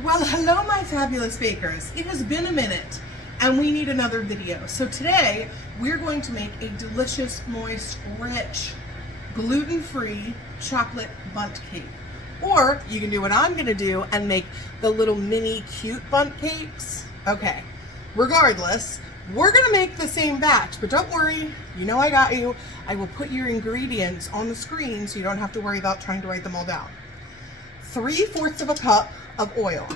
Well, hello my fabulous bakers. It has been a minute and we need another video. So today we're going to make a delicious, moist, rich, gluten-free chocolate bundt cake. Or you can do what I'm gonna do and make the little mini cute bundt cakes. Okay, regardless, we're gonna make the same batch, but don't worry, you know I got you. I will put your ingredients on the screen so you don't have to worry about trying to write them all down. 3/4 of a cup of oil.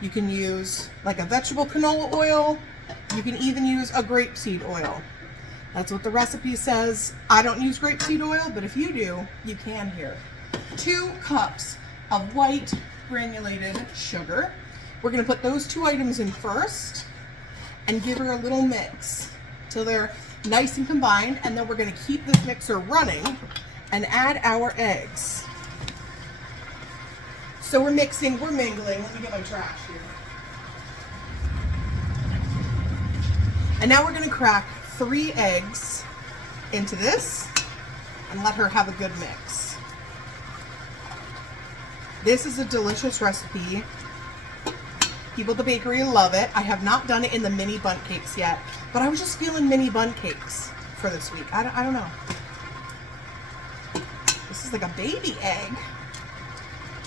You can use like a vegetable canola oil. You can even use a grapeseed oil. That's what the recipe says. I don't use grapeseed oil, but if you do, you can here. 2 cups of white granulated sugar. We're gonna put those 2 items in first and give her a little mix till they're nice and combined, and then we're gonna keep this mixer running and add our eggs. So we're mixing, we're mingling. Let me get my trash here. And now we're gonna crack 3 eggs into this and let her have a good mix. This is a delicious recipe. People at the bakery love it. I have not done it in the mini bundt cakes yet, but I was just feeling mini bundt cakes for this week. I don't know. This is like a baby egg.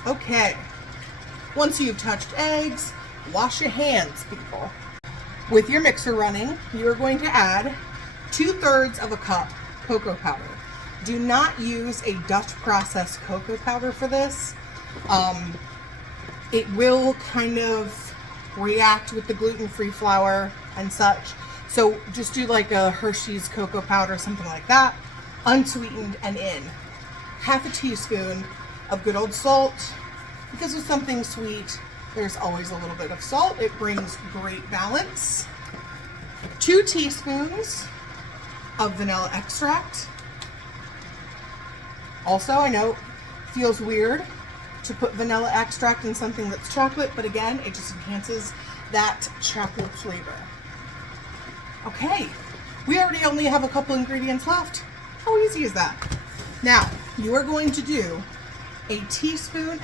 Okay, once you've touched eggs, wash your hands, people. With your mixer running, you are going to add 2/3 of a cup cocoa powder. Do not use a Dutch processed cocoa powder for this. It will kind of react with the gluten-free flour and such. So just do like a Hershey's cocoa powder, something like that, unsweetened, and in 1/2 teaspoon of good old salt, because with something sweet, there's always a little bit of salt. It brings great balance. 2 teaspoons of vanilla extract. Also, I know it feels weird to put vanilla extract in something that's chocolate, but again, it just enhances that chocolate flavor. Okay, we already only have a couple ingredients left. How easy is that? Now, you are going to do 1.5 teaspoons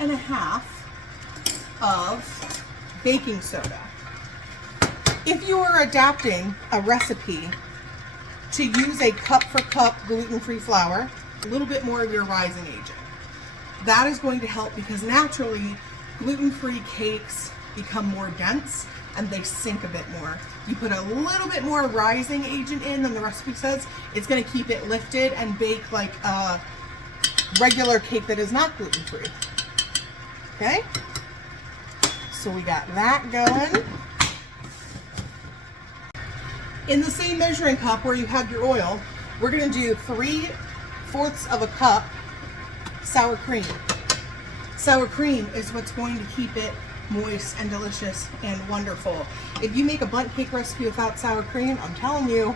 of baking soda. If you are adapting a recipe to use a cup for cup gluten-free flour, a little bit more of your rising agent. That is going to help because naturally gluten-free cakes become more dense and they sink a bit more. You put a little bit more rising agent in than the recipe says, it's going to keep it lifted and bake like a regular cake that is not gluten-free. Okay, so we got that going. In the same measuring cup where you have your oil, we're going to do 3/4 of a cup sour cream. Sour cream is what's going to keep it moist and delicious and wonderful. If you make a bundt cake recipe without sour cream, I'm telling you,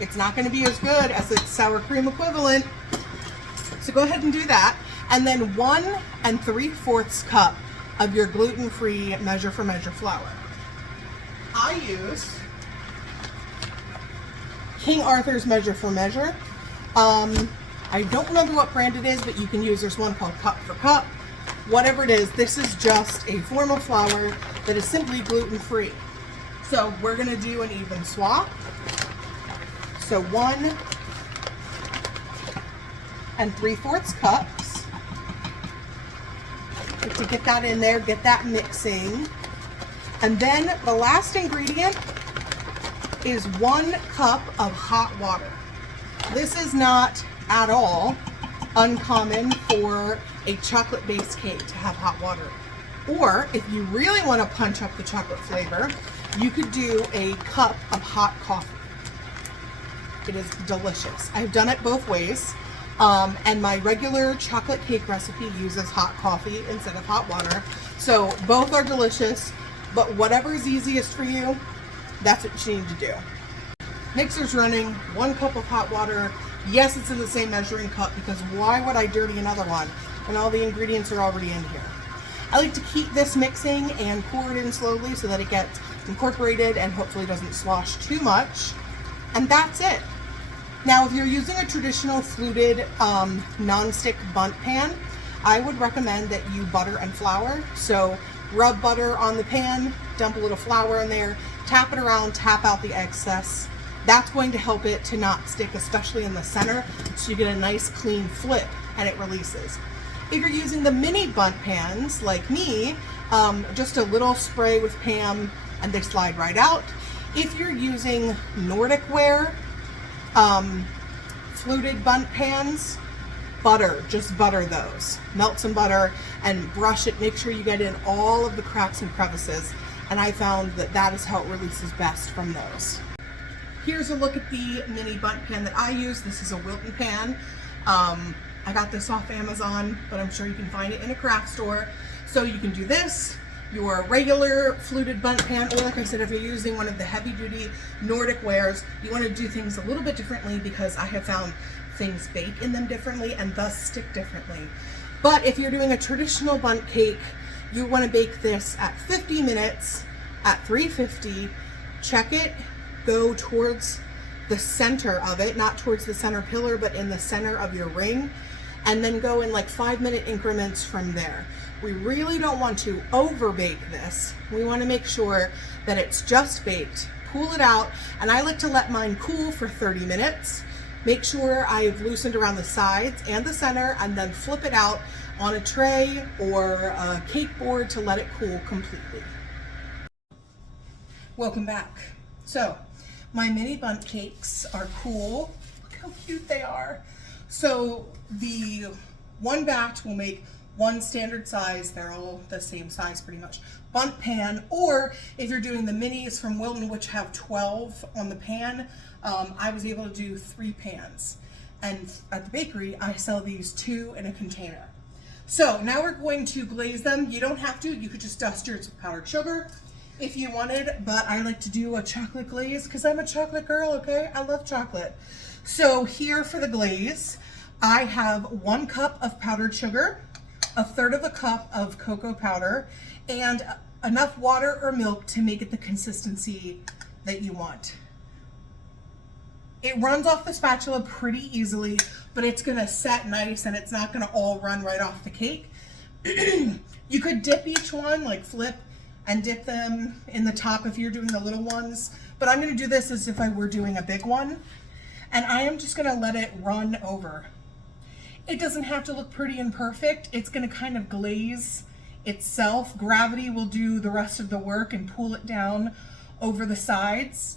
it's not going to be as good as its sour cream equivalent. So go ahead and do that. And then 1 3/4 cup of your gluten-free measure for measure flour. I use King Arthur's measure for measure. I don't remember what brand it is, but you can use, there's one called Cup for Cup. Whatever it is, this is just a form of flour that is simply gluten-free. So we're gonna do an even swap. So 1 3/4 cups. To get that in there, get that mixing. And then the last ingredient is 1 cup of hot water. This is not at all uncommon for a chocolate-based cake to have hot water. Or if you really want to punch up the chocolate flavor, you could do a cup of hot coffee. It is delicious. I've done it both ways. And my regular chocolate cake recipe uses hot coffee instead of hot water. So both are delicious, but whatever is easiest for you, that's what you need to do. Mixer's running, 1 cup of hot water. Yes, it's in the same measuring cup because why would I dirty another one when all the ingredients are already in here? I like to keep this mixing and pour it in slowly so that it gets incorporated and hopefully doesn't slosh too much. And that's it. Now, if you're using a traditional fluted non-stick bundt pan, I would recommend that you butter and flour. So rub butter on the pan, dump a little flour in there, tap it around, tap out the excess. That's going to help it to not stick, especially in the center, so you get a nice clean flip and it releases. If you're using the mini Bundt pans like me, just a little spray with Pam and they slide right out. If you're using Nordic ware, fluted Bundt pans, just butter those. Melt some butter and brush it. Make sure you get in all of the cracks and crevices. And I found that that is how it releases best from those. Here's a look at the mini Bundt pan that I use. This is a Wilton pan. I got this off Amazon, but I'm sure you can find it in a craft store. So you can do this, your regular fluted Bundt pan, or like I said, if you're using one of the heavy duty Nordic wares, you want to do things a little bit differently because I have found things bake in them differently and thus stick differently. But if you're doing a traditional Bundt cake, you want to bake this at 50 minutes at 350. Check it, go towards the center of it, not towards the center pillar, but in the center of your ring, and then go in like 5-minute increments from there. We really don't want to over bake this. We want to make sure that it's just baked. Pull it out, and I like to let mine cool for 30 minutes. Make sure I've loosened around the sides and the center, and then flip it out on a tray or a cake board to let it cool completely. Welcome back. So my mini Bundt cakes are cool. Look how cute they are. So the one batch will make one standard size. They're all the same size pretty much. Bundt pan, or if you're doing the minis from Wilton, which have 12 on the pan, I was able to do 3 pans. And at the bakery, I sell these 2 in a container. So now we're going to glaze them. You don't have to, you could just dust yours with powdered sugar if you wanted, but I like to do a chocolate glaze because I'm a chocolate girl, okay? I love chocolate. So here for the glaze, I have 1 cup of powdered sugar, 1/3 of a cup of cocoa powder, and enough water or milk to make it the consistency that you want. It runs off the spatula pretty easily, but it's gonna set nice and it's not gonna all run right off the cake. You could dip each one, like flip and dip them in the top if you're doing the little ones, but I'm gonna do this as if I were doing a big one. And I am just gonna let it run over. It doesn't have to look pretty and perfect. It's gonna kind of glaze itself. Gravity will do the rest of the work and pull it down over the sides.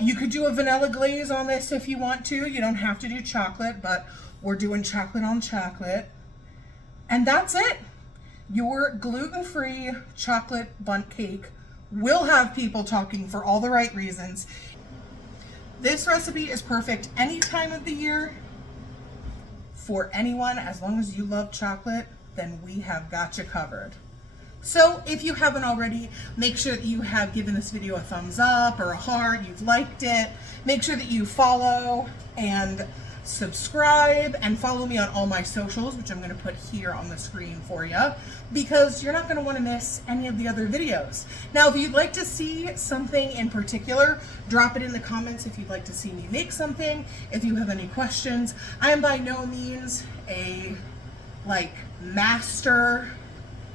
You could do a vanilla glaze on this if you want to. You don't have to do chocolate, but we're doing chocolate on chocolate. And that's it. Your gluten-free chocolate Bundt cake will have people talking for all the right reasons. This recipe is perfect any time of the year for anyone. As long as you love chocolate, then we have got you covered. So if you haven't already, make sure that you have given this video a thumbs up or a heart, you've liked it. Make sure that you follow and subscribe and follow me on all my socials, which I'm going to put here on the screen for you, because you're not going to want to miss any of the other videos. Now, if you'd like to see something in particular, drop it in the comments if you'd like to see me make something. If you have any questions, I am by no means a master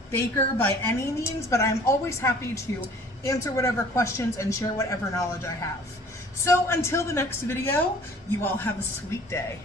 baker by any means, but I'm always happy to answer whatever questions and share whatever knowledge I have. So until the next video, you all have a sweet day.